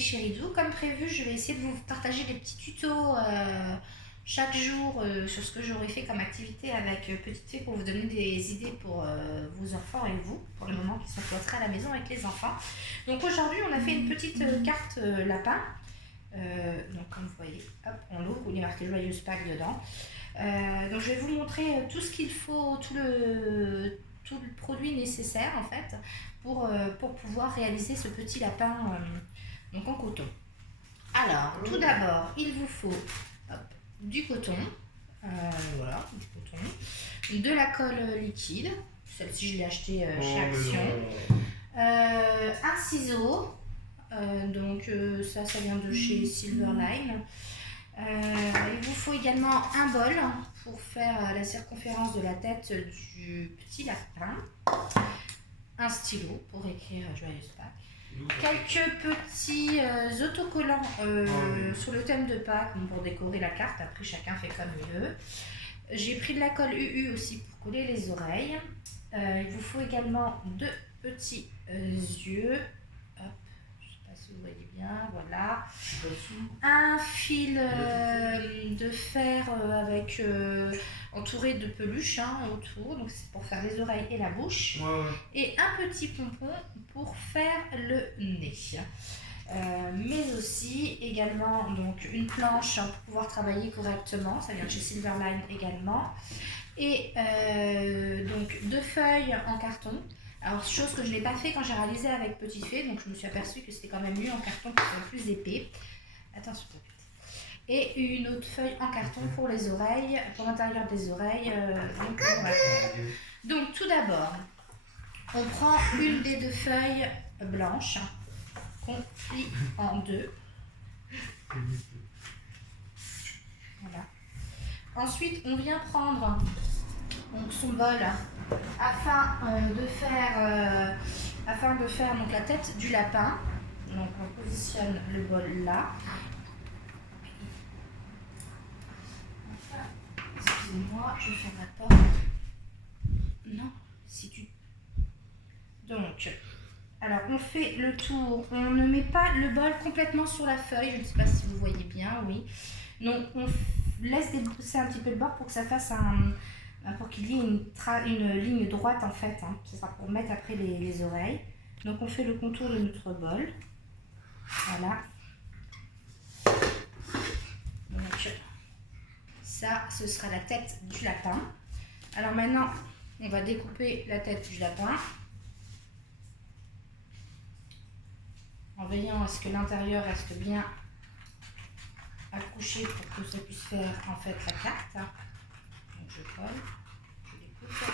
chéridous. Comme prévu, je vais essayer de vous partager des petits tutos chaque jour sur ce que j'aurais fait comme activité avec Petite Fée pour vous donner des idées pour vos enfants et vous, pour le moment qui sont cloîtrés à la maison avec les enfants. Donc aujourd'hui, on a fait une petite carte lapin. Donc comme vous voyez, hop, on l'ouvre, il est marqué Joyeuse Pâques dedans. Donc je vais vous montrer tout ce qu'il faut, tout le produit nécessaire en fait pour pouvoir réaliser ce petit lapin donc en coton. Alors, tout d'abord, il vous faut du coton, voilà, du coton, de la colle liquide, celle-ci je l'ai achetée chez Action, un ciseau, donc ça vient de chez Silverline. Il vous faut également un bol pour faire la circonférence de la tête du petit lapin, un stylo pour écrire Joyeuse Pâques, quelques petits autocollants sur le thème de Pâques pour décorer la carte. Après, chacun fait comme il veut. J'ai pris de la colle UU aussi pour coller les oreilles. Il vous faut également deux petits yeux. Hop, je ne sais pas si vous voyez bien, voilà. Un fil de fer avec entouré de peluche autour, donc c'est pour faire les oreilles et la bouche. Et un petit pompon pour faire le nez. Mais aussi également donc une planche pour pouvoir travailler correctement, ça vient de chez Silverline également. Et donc 2 feuilles en carton. Alors, chose que je n'ai pas fait quand j'ai réalisé avec Petite Fée, donc je me suis aperçue que c'était quand même mieux en carton qui sont plus épais. Attention. Et une autre feuille en carton pour les oreilles, pour l'intérieur des oreilles. Donc tout d'abord, on prend une des 2 feuilles blanches qu'on plie en 2. Voilà. Ensuite, on vient prendre son bol afin de faire donc, la tête du lapin. Donc on positionne le bol là. Excusez-moi, je vais faire la porte. Non, si tu... Donc, alors on fait le tour. On ne met pas le bol complètement sur la feuille. Je ne sais pas si vous voyez bien, oui. Donc on laisse dépousser un petit peu le bord pour que ça fasse pour qu'il y ait une ligne droite en fait. Ce sera pour mettre après les oreilles. Donc on fait le contour de notre bol. Voilà. Donc ça, ce sera la tête du lapin. Alors maintenant, on va découper la tête du lapin en veillant à ce que l'intérieur reste bien accroché pour que ça puisse faire en fait la carte. Donc je colle, je découpe.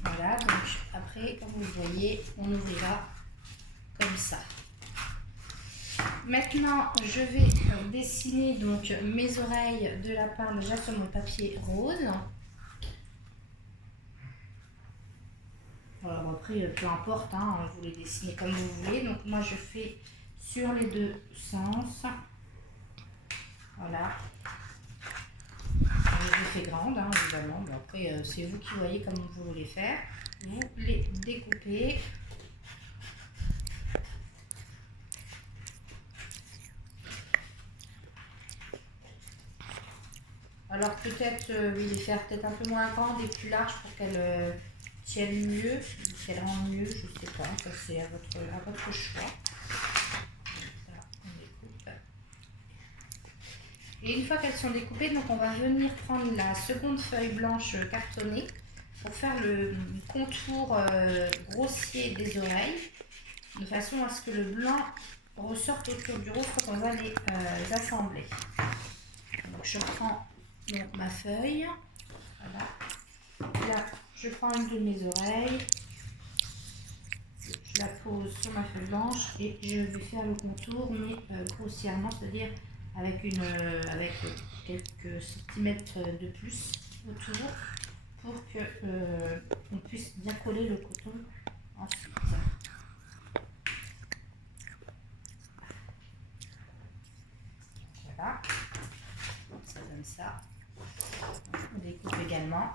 Voilà, donc après, comme vous voyez, on ouvrira comme ça. Maintenant, je vais dessiner donc mes oreilles de lapin déjà sur mon papier rose. Alors après, peu importe, vous les dessinez comme vous voulez. Donc moi, je fais sur les 2 sens. Voilà. Je les fais grandes, évidemment. Bon, après, c'est vous qui voyez comment vous voulez faire. Vous les découpez. Alors peut-être les faire peut-être un peu moins grandes et plus larges pour qu'elles tiennent mieux, qu'elles rendent mieux, je ne sais pas, ça c'est à votre choix. Voilà, on découpe. Et une fois qu'elles sont découpées, donc on va venir prendre la seconde feuille blanche cartonnée pour faire le contour grossier des oreilles, de façon à ce que le blanc ressorte autour du rose quand on va les assembler. Donc je prends donc, ma feuille, voilà. Là, je prends une de mes oreilles, je la pose sur ma feuille blanche et je vais faire le contour, mais grossièrement, c'est-à-dire avec quelques centimètres de plus autour pour que on puisse bien coller le coton ensuite. Voilà. comme ça. On découpe également.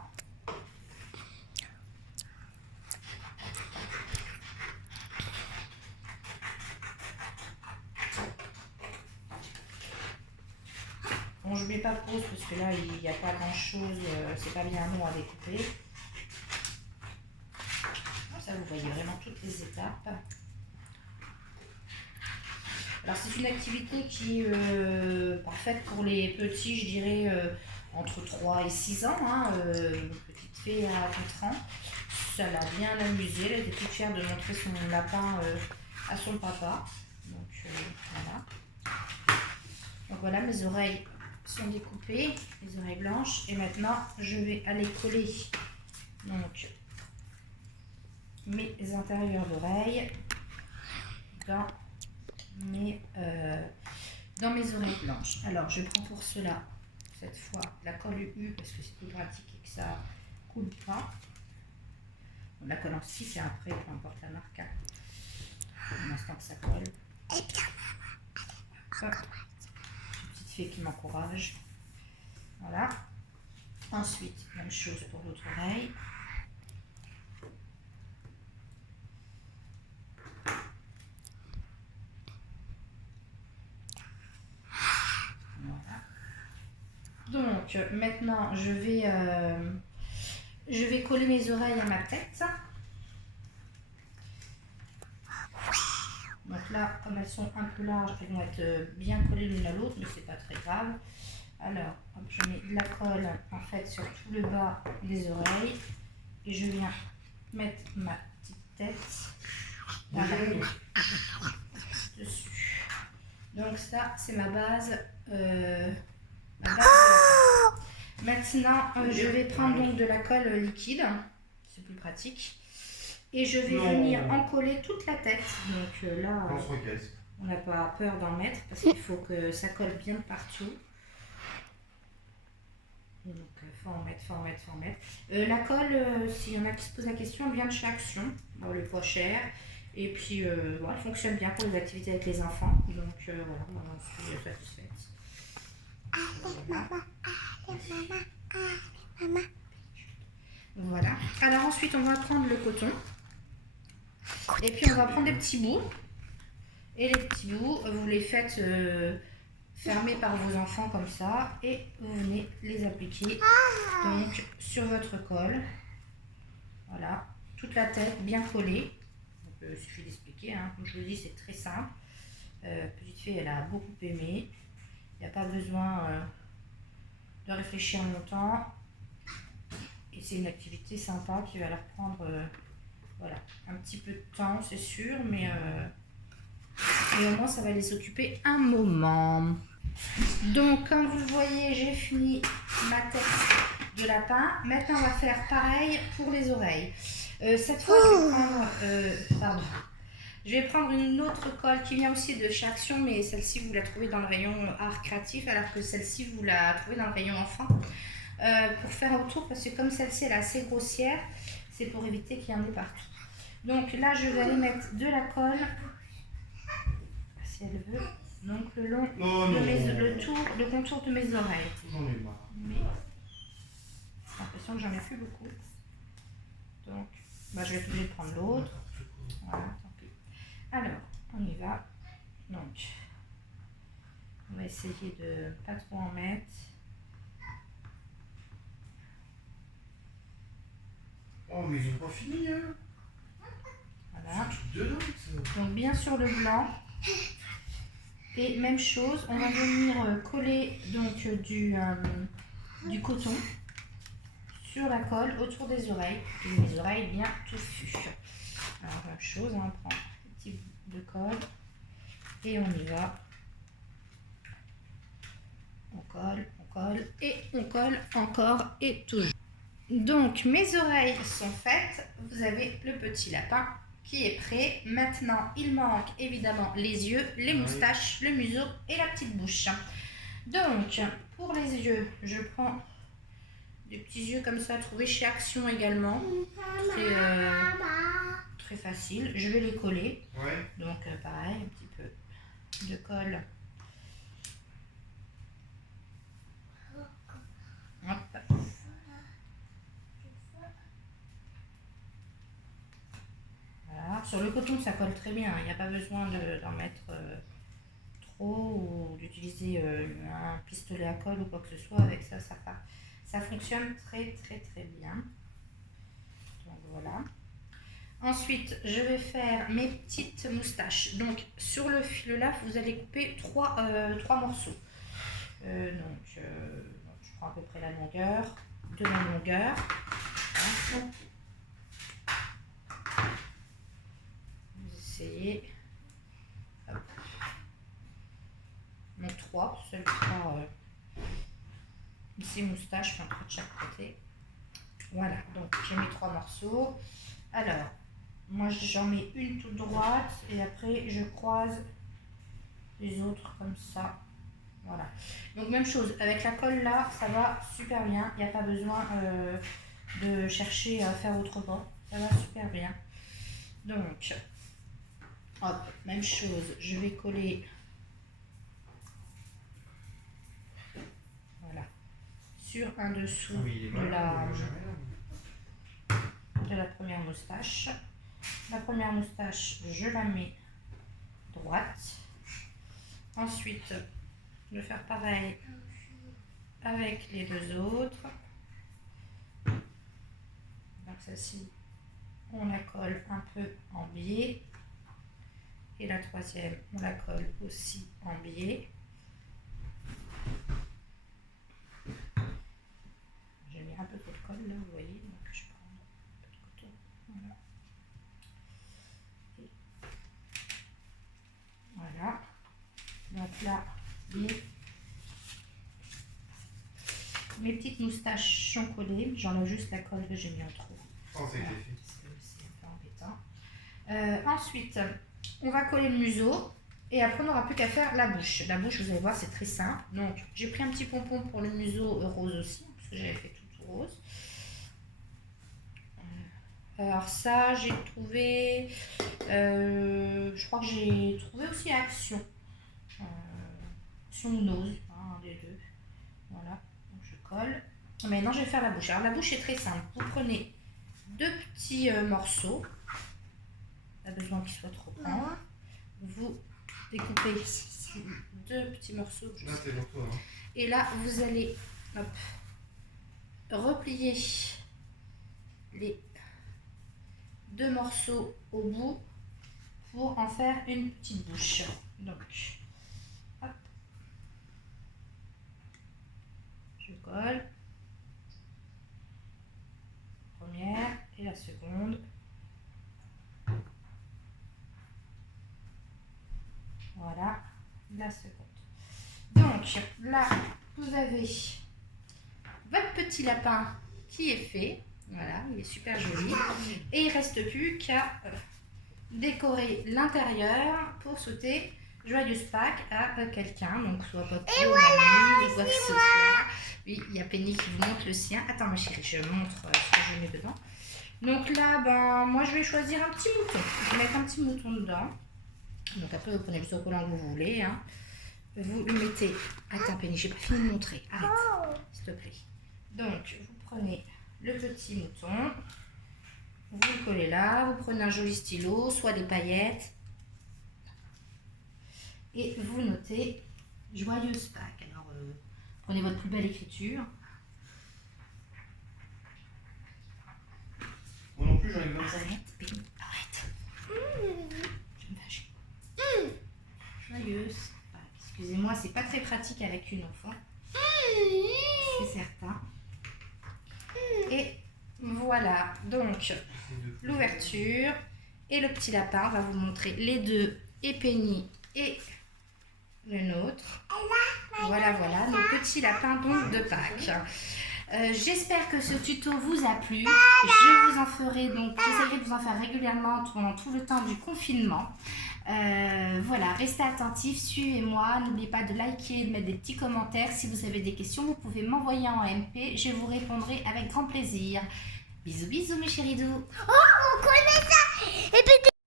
Bon, je ne mets pas pause parce que là, il n'y a pas grand chose, c'est pas bien long à découper. Comme ça, vous voyez vraiment toutes les étapes. Alors, c'est une activité qui est parfaite pour les petits, je dirais, entre 3 et 6 ans. Hein, une petite fille à 4 ans. Ça l'a bien amusée, elle était toute fière de montrer son lapin à son papa. Donc, voilà. Donc, voilà, mes oreilles sont découpées, les oreilles blanches, et maintenant je vais aller coller donc mes intérieurs d'oreilles dans mes oreilles blanches. Alors je prends pour cela cette fois la colle U parce que c'est plus pratique et que ça coule pas. Bon, la colle en stick et après peu importe la marque, pour l'instant que ça colle. Petite fille qui m'encourage. Voilà. Ensuite, même chose pour l'autre oreille. Voilà. Donc, maintenant, je vais coller mes oreilles à ma tête. Donc là, comme elles sont un peu larges, elles vont être bien collées l'une à l'autre, mais c'est pas très grave. Alors, hop, je mets de la colle en fait sur tout le bas des oreilles et je viens mettre ma petite tête dessus. Donc ça, c'est ma base. Maintenant, je vais prendre donc de la colle liquide, c'est plus pratique, et je vais venir en coller toute la tête. Donc là, on n'a pas peur d'en mettre parce qu'il faut que ça colle bien partout. Donc, faut en mettre. La colle, s'il y en a qui se posent la question, elle vient de chez Action. Bon, elle n'est pas chère. Et puis, bon, elle fonctionne bien pour les activités avec les enfants. Donc, voilà, moi, j'en suis satisfaite. Voilà. Alors, ensuite, on va prendre le coton. Et puis, on va prendre des petits bouts. Et les petits bouts, vous les faites fermer par vos enfants comme ça. Et vous venez les appliquer donc sur votre colle. Voilà. Toute la tête bien collée. Donc, il suffit d'expliquer. Hein. Comme je vous le dis, c'est très simple. Petite fille, elle a beaucoup aimé. Il n'y a pas besoin de réfléchir longtemps. Et c'est une activité sympa qui va leur prendre voilà, un petit peu de temps, c'est sûr, mais au moins ça va les occuper un moment. Donc, comme vous le voyez, j'ai fini ma tête de lapin. Maintenant, on va faire pareil pour les oreilles. Cette fois, je vais prendre une autre colle qui vient aussi de chez Action, mais celle-ci, vous la trouvez dans le rayon art créatif, alors que celle-ci, vous la trouvez dans le rayon enfant. Pour faire autour, parce que comme celle-ci, elle est assez grossière, c'est pour éviter qu'il y en ait partout. Donc là, je vais aller mettre de la colle, si elle veut, donc le long le contour de mes oreilles. J'en ai marre. Mais j'ai l'impression que j'en ai plus beaucoup. Donc, bah, je vais obligée de prendre l'autre. Voilà, tant pis. Alors, on y va. Donc, on va essayer de pas trop en mettre. Oh, mais ils ont pas fini, hein. Voilà. C'est tout de dingue, ça. Donc, bien sur le blanc. Et même chose, on va venir coller donc du coton sur la colle autour des oreilles. Et mes oreilles bien touffues. Alors, même chose, on prend un petit bout de colle et on y va. On colle et on colle encore et toujours. Donc, mes oreilles sont faites. Vous avez le petit lapin qui est prêt. Maintenant, il manque évidemment les yeux, les moustaches, le museau et la petite bouche. Donc, pour les yeux, je prends des petits yeux comme ça, trouvés chez Action également. Très facile. Je vais les coller. Ouais. Donc, pareil, un petit peu de colle. Hop. Voilà. Sur le coton, ça colle très bien. Il n'y a pas besoin d'en mettre trop ou d'utiliser un pistolet à colle ou quoi que ce soit. Avec ça, ça fonctionne très bien. Donc voilà. Ensuite, je vais faire mes petites moustaches. Donc sur le fil là, vous allez couper trois morceaux. Donc je prends à peu près la longueur, de la longueur. Voilà. Vous essayez. Hop. Donc 3, ça lui fera 6 moustaches, enfin 3 de chaque côté. Voilà, donc j'ai mis 3 morceaux. Alors, moi j'en mets une toute droite et après je croise les autres comme ça. Voilà. Donc même chose, avec la colle là, ça va super bien. Il n'y a pas besoin de chercher à faire autrement. Ça va super bien. Donc, hop, même chose, je vais coller. Voilà. Sur un dessous de la première moustache. La première moustache, je la mets droite. Ensuite, je vais faire pareil avec les deux autres. Donc celle-ci, on la colle un peu en biais. Et la troisième, on la colle aussi en biais. J'ai mis un peu trop de colle là, vous voyez. Donc je prends un peu de coton. Voilà. Et voilà. Donc là, mes petites moustaches sont collées. J'enlève juste la colle que j'ai mis en trop. Oh, c'est voilà. C'est un peu embêtant. Ensuite, on va coller le museau. Et après, on n'aura plus qu'à faire la bouche. La bouche, vous allez voir, c'est très simple. Donc, j'ai pris un petit pompon pour le museau rose aussi, parce que j'avais fait tout rose. Alors ça, j'ai trouvé... je crois que j'ai trouvé aussi Action. Action ou Nose, un des deux. Voilà, donc je colle. Maintenant, je vais faire la bouche. Alors, la bouche est très simple. Vous prenez 2 petits morceaux. Pas besoin qu'ils soient trop grands. Vous découpez 2 petits morceaux. Là, t'es pour toi, hein. Et là, vous allez hop, replier les 2 morceaux au bout pour en faire une petite bouche. Donc, hop, je colle. Première et la seconde. Voilà, la seconde. Donc là, vous avez votre petit lapin qui est fait. Voilà, il est super joli. Et il ne reste plus qu'à décorer l'intérieur pour souhaiter joyeuse Pâques à quelqu'un. Donc soit votre mamie ou quoi que ce soit. Oui, il y a Penny qui vous montre le sien. Attends ma chérie, je montre ce que je mets dedans. Donc là, ben, moi je vais choisir un petit mouton. Je vais mettre un petit mouton dedans. Donc après, vous prenez le autocollant que vous voulez. Hein. Vous le mettez... Attends Penny, j'ai pas fini de montrer. Arrête, s'il te plaît. Donc, vous prenez le petit mouton. Vous le collez là. Vous prenez un joli stylo, soit des paillettes. Et vous notez Joyeuse Pâques. Alors, prenez votre plus belle écriture. Moi non plus, j'en ai besoin de ça. Arrête, Penny, arrête. Je me fâche. Joyeuse Pâques. Excusez-moi, c'est pas très pratique avec une enfant. C'est certain. Et voilà, donc l'ouverture et le petit lapin va vous montrer les deux, et Penny et le nôtre. Voilà, voilà, nos petits lapins donc de Pâques. J'espère que ce tuto vous a plu. Je vous en ferai donc, j'essaierai de vous en faire régulièrement pendant tout le temps du confinement. Voilà, restez attentifs, suivez-moi, n'oubliez pas de liker, de mettre des petits commentaires. Si vous avez des questions, vous pouvez m'envoyer en MP, je vous répondrai avec grand plaisir. Bisous bisous mes chéris doux. Oh, on connaît ça. Et puis